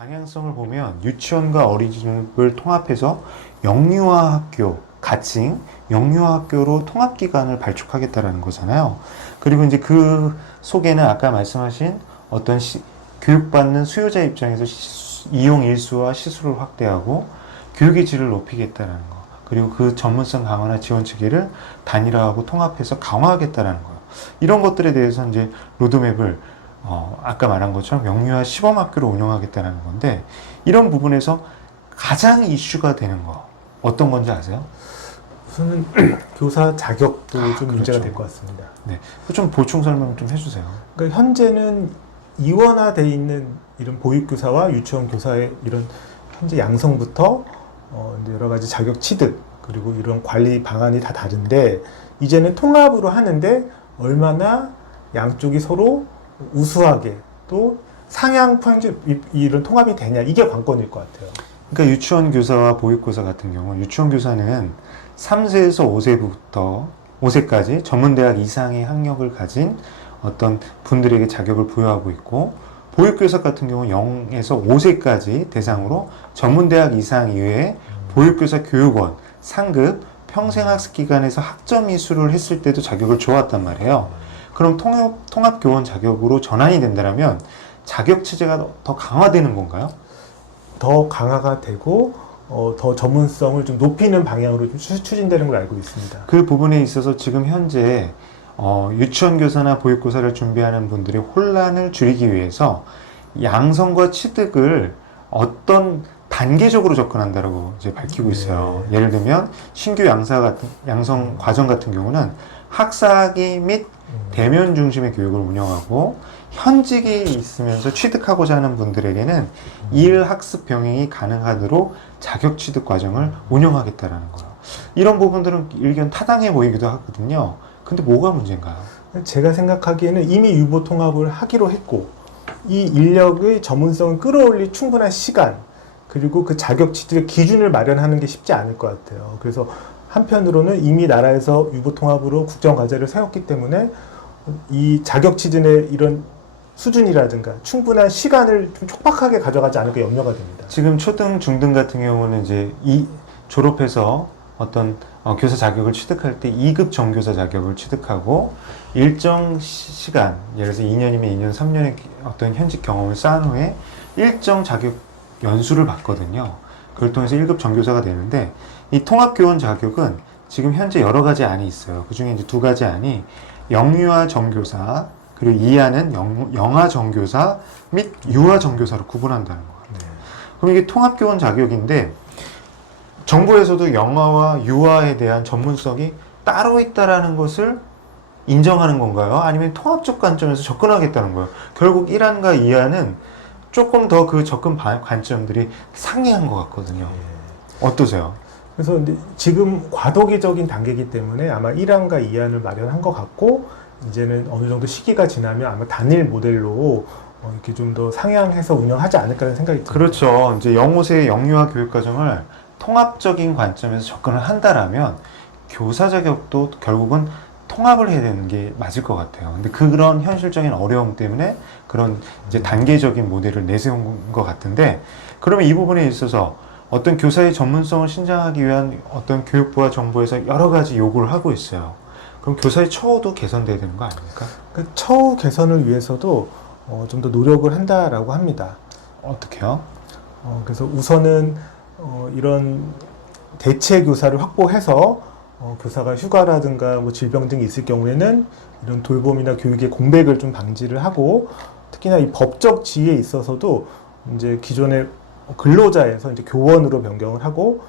방향성을 보면 유치원과 어린이집을 통합해서 영유아 학교, 가칭 영유아 학교로 통합 기관을 발족하겠다라는 거잖아요. 그리고 이제 그 속에는 아까 말씀하신 어떤 교육받는 수요자 입장에서 이용 일수와 시수를 확대하고 교육의 질을 높이겠다라는 거. 그리고 그 전문성 강화나 지원 체계를 단일화하고 통합해서 강화하겠다라는 거예요. 이런 것들에 대해서 이제 로드맵을 아까 말한 것처럼 영유아 시범학교로 운영하겠다는 건데, 이런 부분에서 가장 이슈가 되는 거 어떤 건지 아세요? 우선은 교사 자격도 좀 그렇죠. 문제가 될 것 같습니다. 네, 좀 보충 설명 좀 해주세요. 그러니까 현재는 이원화되어 있는 이런 보육교사와 유치원 교사의 이런 현재 양성부터 이제 여러 가지 자격 취득 그리고 이런 관리 방안이 다 다른데, 이제는 통합으로 하는데 얼마나 양쪽이 서로 우수하게 또 상향 편집 이런 통합이 되냐, 이게 관건일 것 같아요. 그러니까 유치원 교사와 보육교사 같은 경우, 유치원 교사는 3세에서 5세까지 전문대학 이상의 학력을 가진 어떤 분들에게 자격을 부여하고 있고, 보육교사 같은 경우는 0에서 5세까지 대상으로 전문대학 이상 이외에 보육교사 교육원, 상급, 평생학습기관에서 학점 이수를 했을 때도 자격을 주어왔단 말이에요. 그럼 통합교원 자격으로 전환이 된다면 자격 체제가 더 강화되는 건가요? 더 강화가 되고 더 전문성을 좀 높이는 방향으로 추진되는 걸 알고 있습니다. 그 부분에 있어서 지금 현재 유치원 교사나 보육교사를 준비하는 분들의 혼란을 줄이기 위해서 양성과 취득을 어떤 단계적으로 접근한다라고 이제 밝히고 있어요. 네. 예를 들면 신규 양성 과정 같은 경우는 학사기 및 대면 중심의 교육을 운영하고, 현직이 있으면서 취득하고자 하는 분들에게는 일 학습 병행이 가능하도록 자격 취득 과정을 운영하겠다라는 거예요. 이런 부분들은 일견 타당해 보이기도 하거든요. 근데 뭐가 문제인가요? 제가 생각하기에는 이미 유보 통합을 하기로 했고, 이 인력의 전문성을 끌어올릴 충분한 시간, 그리고 그 자격 취득의 기준을 마련하는 게 쉽지 않을 것 같아요. 그래서 한편으로는 이미 나라에서 유보 통합으로 국정과제를 세웠기 때문에 이 자격 취득의 이런 수준이라든가 충분한 시간을 좀 촉박하게 가져가지 않을까 염려가 됩니다. 지금 초등, 중등 같은 경우는 이제 졸업해서 어떤 교사 자격을 취득할 때 2급 정교사 자격을 취득하고 일정 시간, 예를 들어서 2년이면 2년, 3년의 어떤 현직 경험을 쌓은 후에 일정 자격 연수를 받거든요. 그걸 통해서 1급 정교사가 되는데, 이 통합교원 자격은 지금 현재 여러 가지 안이 있어요. 그 중에 이제 2가지 안이 영유아 정교사, 그리고 2안은 영아 정교사 및 유아 정교사로 구분한다는 것 같아요. 그럼 이게 통합교원 자격인데, 정부에서도 영아와 유아에 대한 전문성이 따로 있다라는 것을 인정하는 건가요? 아니면 통합적 관점에서 접근하겠다는 거예요? 결국 1안과 2안은 조금 더 그 접근 관점들이 상이한 것 같거든요. 어떠세요? 그래서 이제 지금 과도기적인 단계이기 때문에 아마 1안과 2안을 마련한 것 같고, 이제는 어느 정도 시기가 지나면 아마 단일 모델로 이렇게 좀 더 상향해서 운영하지 않을까라는 생각이 듭니다. 그렇죠. 이제 0-5세의 영유아 교육 과정을 통합적인 관점에서 접근을 한다라면 교사 자격도 결국은 통합을 해야 되는 게 맞을 것 같아요. 근데 그런 현실적인 어려움 때문에 그런 이제 단계적인 모델을 내세운 것 같은데, 그러면 이 부분에 있어서 어떤 교사의 전문성을 신장하기 위한 어떤 교육부와 정부에서 여러 가지 요구를 하고 있어요. 그럼 교사의 처우도 개선돼야 되는 거 아닙니까? 그 처우 개선을 위해서도 좀 더 노력을 한다라고 합니다. 어떻게요? 그래서 우선은 이런 대체 교사를 확보해서 교사가 휴가라든가 뭐 질병 등이 있을 경우에는 이런 돌봄이나 교육의 공백을 좀 방지를 하고, 특히나 이 법적 지위에 있어서도 이제 기존의 근로자에서 이제 교원으로 변경을 하고,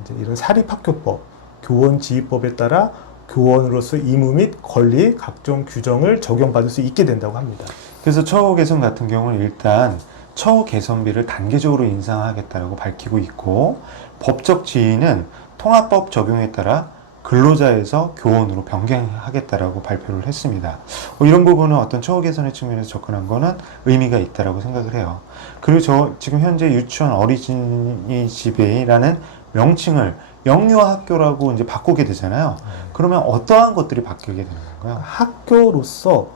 이제 이런 사립학교법, 교원지휘법에 따라 교원으로서 의무 및 권리, 각종 규정을 적용받을 수 있게 된다고 합니다. 그래서 처우 개선 같은 경우는 일단 처우 개선비를 단계적으로 인상하겠다고 밝히고 있고, 법적 지위는 통합법 적용에 따라 근로자에서 교원으로 변경하겠다라고 발표를 했습니다. 이런 부분은 어떤 처우 개선의 측면에서 접근한 거는 의미가 있다라고 생각을 해요. 그리고 지금 현재 유치원 어린이집이라는 명칭을 영유아 학교라고 이제 바꾸게 되잖아요. 그러면 어떠한 것들이 바뀌게 되는 건가요? 학교로서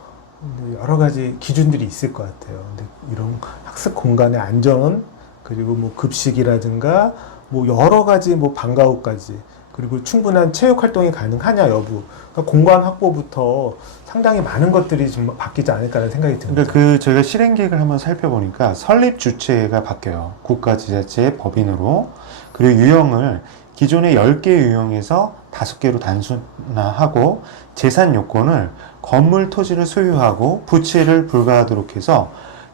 여러 가지 기준들이 있을 것 같아요. 근데 이런 학습 공간의 안전, 그리고 뭐 급식이라든가 뭐 여러 가지 뭐 방과 후까지, 그리고 충분한 체육 활동이 가능하냐 여부, 그러니까 공간 확보부터 상당히 많은 것들이 좀 바뀌지 않을까라는 생각이 듭니다. 그러니까 저희가 실행 계획을 한번 살펴보니까 설립 주체가 바뀌어요. 국가 지자체 법인으로. 그리고 유형을 기존의 10개 유형에서 5개로 단순화하고 재산 요건을 건물 토지를 소유하고 부채를 불가하도록 해서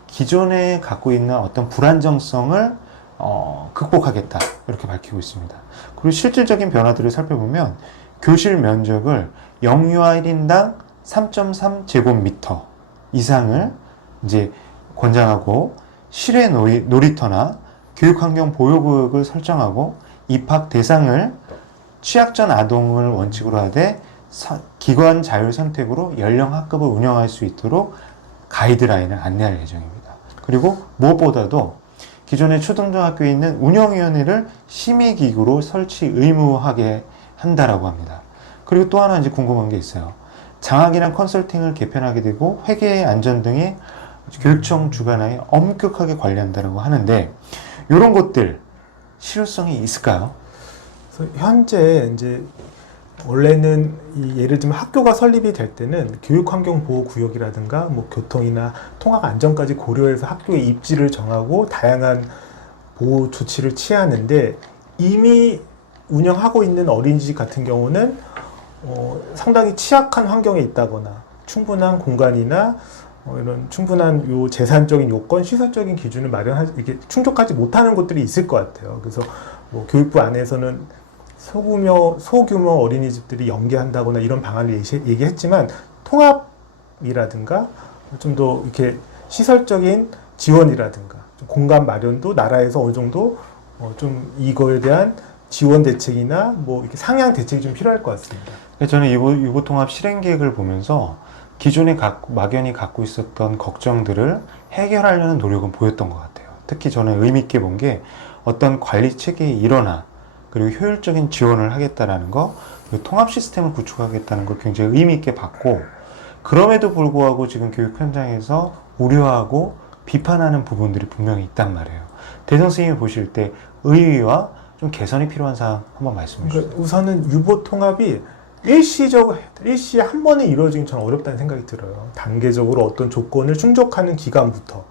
기존에 갖고 있는 어떤 불안정성을 극복하겠다 이렇게 밝히고 있습니다. 그리고 실질적인 변화들을 살펴보면 교실 면적을 영유아 1인당 3.3제곱미터 이상을 이제 권장하고 실외 놀이터나 교육환경 보호구역을 설정하고 입학 대상을 취약전 아동을 원칙으로 하되 기관 자율 선택으로 연령 학급을 운영할 수 있도록 가이드라인을 안내할 예정입니다. 그리고 무엇보다도 기존의 초등중학교에 있는 운영위원회를 심의기구로 설치 의무하게 한다라고 합니다. 그리고 또 하나 이제 궁금한 게 있어요. 장학이나 컨설팅을 개편하게 되고 회계 안전 등의 교육청 주관하에 엄격하게 관리한다고 하는데 이런 것들 실효성이 있을까요? 그래서 현재 이제 원래는 예를 들면 학교가 설립이 될 때는 교육환경보호구역이라든가 뭐 교통이나 통학 안전까지 고려해서 학교의 입지를 정하고 다양한 보호 조치를 취하는데 이미 운영하고 있는 어린이집 같은 경우는 상당히 취약한 환경에 있다거나 충분한 공간이나 이런 충분한 요 재산적인 요건, 시설적인 기준을 이렇게 충족하지 못하는 곳들이 있을 것 같아요. 그래서 뭐 교육부 안에서는 소규모 어린이집들이 연계한다거나 이런 방안을 얘기했지만 통합이라든가 좀 더 이렇게 시설적인 지원이라든가 좀 공간 마련도 나라에서 어느 정도 좀 이거에 대한 지원 대책이나 뭐 이렇게 상향 대책이 좀 필요할 것 같습니다. 저는 유보통합 실행 계획을 보면서 기존에 막연히 갖고 있었던 걱정들을 해결하려는 노력은 보였던 것 같아요. 특히 저는 의미 있게 본 게 어떤 관리 체계의 일원화 그리고 효율적인 지원을 하겠다라는 거, 그리고 통합 시스템을 구축하겠다는 걸 굉장히 의미 있게 봤고, 그럼에도 불구하고 지금 교육 현장에서 우려하고 비판하는 부분들이 분명히 있단 말이에요. 대성 선생님이 보실 때 의의와 좀 개선이 필요한 사항 한번 말씀해 주세요. 그러니까 우선은 유보 통합이 일시에 한 번에 이루어지긴 저는 어렵다는 생각이 들어요. 단계적으로 어떤 조건을 충족하는 기간부터,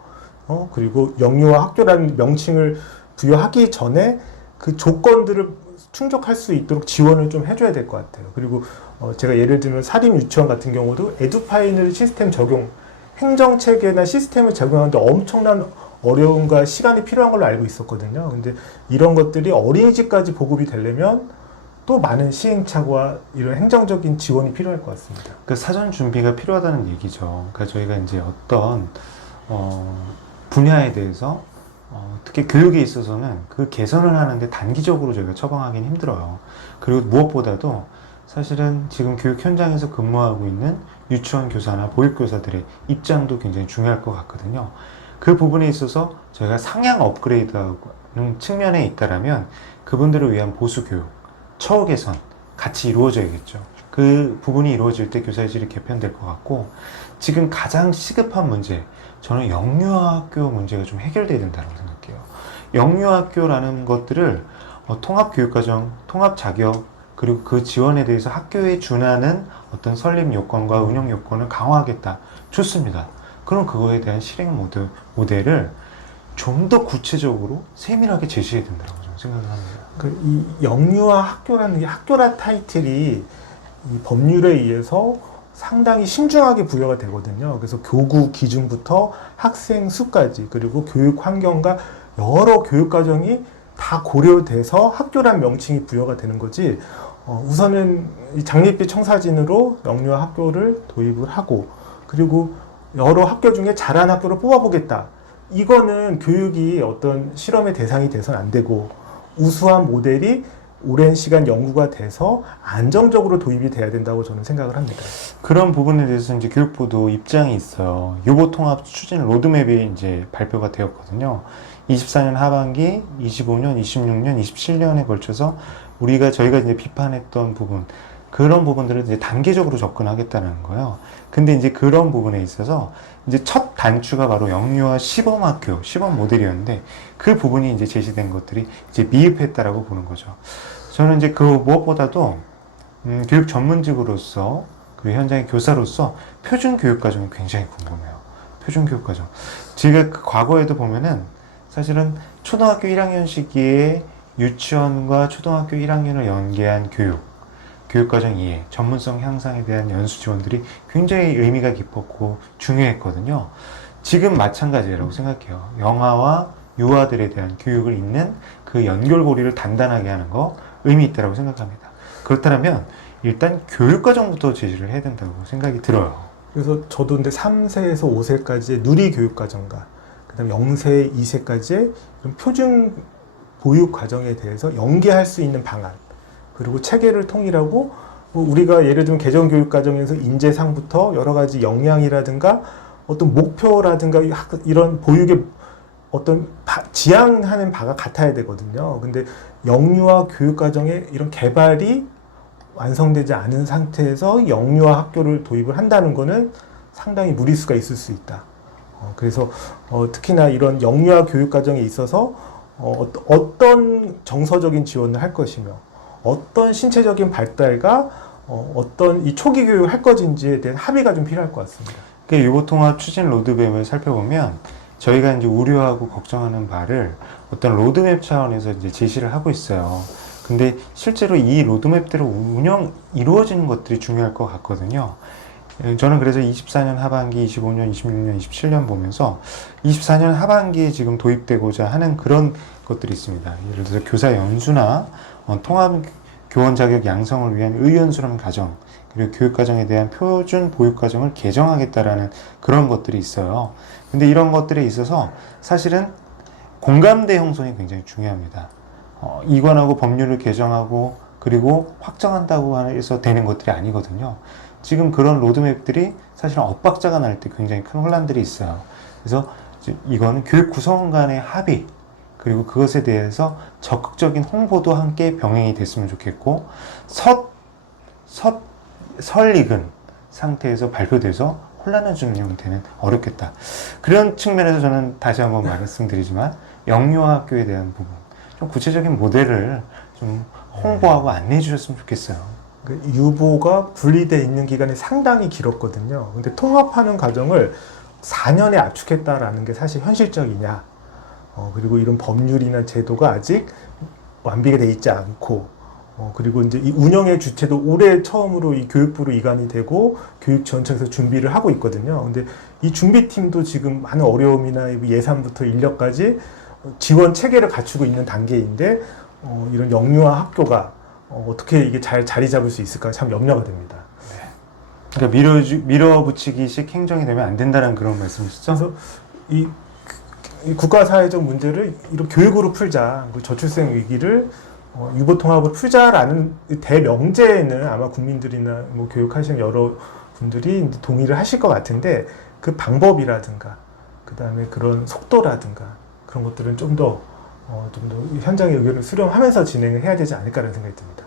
그리고 영유아 학교라는 명칭을 부여하기 전에 그 조건들을 충족할 수 있도록 지원을 좀 해줘야 될 것 같아요. 그리고 제가 예를 들면 사립 유치원 같은 경우도 에듀파인을 시스템 적용, 행정체계나 시스템을 적용하는데 엄청난 어려움과 시간이 필요한 걸로 알고 있었거든요. 근데 이런 것들이 어린이집까지 보급이 되려면 또 많은 시행착오와 이런 행정적인 지원이 필요할 것 같습니다. 그 사전 준비가 필요하다는 얘기죠. 그러니까 저희가 이제 어떤 분야에 대해서 특히 교육에 있어서는 그 개선을 하는데 단기적으로 저희가 처방하기는 힘들어요. 그리고 무엇보다도 사실은 지금 교육 현장에서 근무하고 있는 유치원 교사나 보육교사들의 입장도 굉장히 중요할 것 같거든요. 그 부분에 있어서 저희가 상향 업그레이드하는 측면에 있다라면 그분들을 위한 보수 교육, 처우 개선 같이 이루어져야겠죠. 그 부분이 이루어질 때 교사의 질이 개편될 것 같고, 지금 가장 시급한 문제, 저는 영유아학교 문제가 좀 해결돼야 된다고 생각해요. 영유아학교라는 것들을 통합교육과정, 통합자격, 그리고 그 지원에 대해서 학교에 준하는 어떤 설립 요건과 운영 요건을 강화하겠다. 좋습니다. 그럼 그거에 대한 실행 모델을 좀 더 구체적으로 세밀하게 제시해야 된다고 저는 생각을 합니다. 이 영유아 학교라는 게 학교라 타이틀이 이 법률에 의해서 상당히 신중하게 부여가 되거든요. 그래서 교구 기준부터 학생 수까지, 그리고 교육 환경과 여러 교육 과정이 다 고려돼서 학교란 명칭이 부여가 되는 거지. 우선은 이 장밋빛 청사진으로 영유아 학교를 도입을 하고, 그리고 여러 학교 중에 잘한 학교를 뽑아보겠다. 이거는 교육이 어떤 실험의 대상이 돼서는 안 되고, 우수한 모델이 오랜 시간 연구가 돼서 안정적으로 도입이 돼야 된다고 저는 생각을 합니다. 그런 부분에 대해서 이제 교육부도 입장이 있어요. 유보통합 추진 로드맵이 이제 발표가 되었거든요. 24년 하반기, 25년, 26년, 27년에 걸쳐서 저희가 이제 비판했던 부분, 그런 부분들을 이제 단계적으로 접근하겠다는 거예요. 근데 이제 그런 부분에 있어서 이제 첫 단추가 바로 영유아 시범학교, 시범 모델이었는데 그 부분이 이제 제시된 것들이 이제 미흡했다라고 보는 거죠. 저는 이제 그 무엇보다도 교육 전문직으로서 그리고 현장의 교사로서 표준 교육 과정이 굉장히 궁금해요. 표준 교육 과정. 제가 그 과거에도 보면은 사실은 초등학교 1학년 시기에 유치원과 초등학교 1학년을 연계한 교육과정 이해, 전문성 향상에 대한 연수 지원들이 굉장히 의미가 깊었고 중요했거든요. 지금 마찬가지라고 생각해요. 영아와 유아들에 대한 교육을 잇는 그 연결고리를 단단하게 하는 거 의미 있다고 생각합니다. 그렇다면 일단 교육과정부터 제시를 해야 된다고 생각이 들어요. 그래서 저도 근데 3세에서 5세까지의 누리 교육과정과 그다음에 0세, 2세까지의 표준 보육 과정에 대해서 연계할 수 있는 방안, 그리고 체계를 통일하고 우리가 예를 들면 개정교육과정에서 인재상부터 여러 가지 역량이라든가 어떤 목표라든가 이런 보육의 어떤 지향하는 바가 같아야 되거든요. 근데 영유아 교육과정의 이런 개발이 완성되지 않은 상태에서 영유아 학교를 도입을 한다는 거는 상당히 무리수가 있을 수 있다. 그래서 특히나 이런 영유아 교육과정에 있어서 어떤 정서적인 지원을 할 것이며 어떤 신체적인 발달과 어떤 이 초기 교육을 할 것인지에 대한 합의가 좀 필요할 것 같습니다. 그 유보통합 추진 로드맵을 살펴보면 저희가 이제 우려하고 걱정하는 바를 어떤 로드맵 차원에서 이제 제시를 하고 있어요. 근데 실제로 이 로드맵대로 이루어지는 것들이 중요할 것 같거든요. 저는 그래서 24년 하반기, 25년, 26년, 27년 보면서 24년 하반기에 지금 도입되고자 하는 그런 것들이 있습니다. 예를 들어서 교사 연수나 통합 교원 자격 양성을 위한 의연수련 과정, 그리고 교육과정에 대한 표준 보육과정을 개정하겠다라는 그런 것들이 있어요. 근데 이런 것들에 있어서 사실은 공감대 형성이 굉장히 중요합니다. 이관하고 법률을 개정하고 그리고 확정한다고 해서 되는 것들이 아니거든요. 지금 그런 로드맵들이 사실은 엇박자가 날 때 굉장히 큰 혼란들이 있어요. 그래서 이거는 교육 구성원 간의 합의, 그리고 그것에 대해서 적극적인 홍보도 함께 병행이 됐으면 좋겠고, 설익은 상태에서 발표돼서 혼란을 주는 형태는 어렵겠다. 그런 측면에서 저는 다시 한번 말씀드리지만 영유아 학교에 대한 부분, 좀 구체적인 모델을 좀 홍보하고 안내해 주셨으면 좋겠어요. 유보가 분리되어 있는 기간이 상당히 길었거든요. 근데 통합하는 과정을 4년에 압축했다라는 게 사실 현실적이냐. 그리고 이런 법률이나 제도가 아직 완비가 돼 있지 않고, 그리고 이제 이 운영의 주체도 올해 처음으로 이 교육부로 이관이 되고 교육지원청에서 준비를 하고 있거든요. 근데 이 준비팀도 지금 많은 어려움이나 예산부터 인력까지 지원 체계를 갖추고 있는 단계인데, 이런 영유아 학교가 어떻게 이게 잘 자리 잡을 수 있을까 참 염려가 됩니다. 네. 그러니까 밀어붙이기식 행정이 되면 안 된다는 그런 말씀이시죠? 그래서 이 국가사회적 문제를 이런 교육으로 풀자, 저출생 위기를 유보통합으로 풀자라는 대명제에는 아마 국민들이나 뭐 교육하시는 여러 분들이 동의를 하실 것 같은데, 그 방법이라든가 그 다음에 그런 속도라든가 그런 것들은 좀 더 현장의 의견을 수렴하면서 진행을 해야 되지 않을까라는 생각이 듭니다.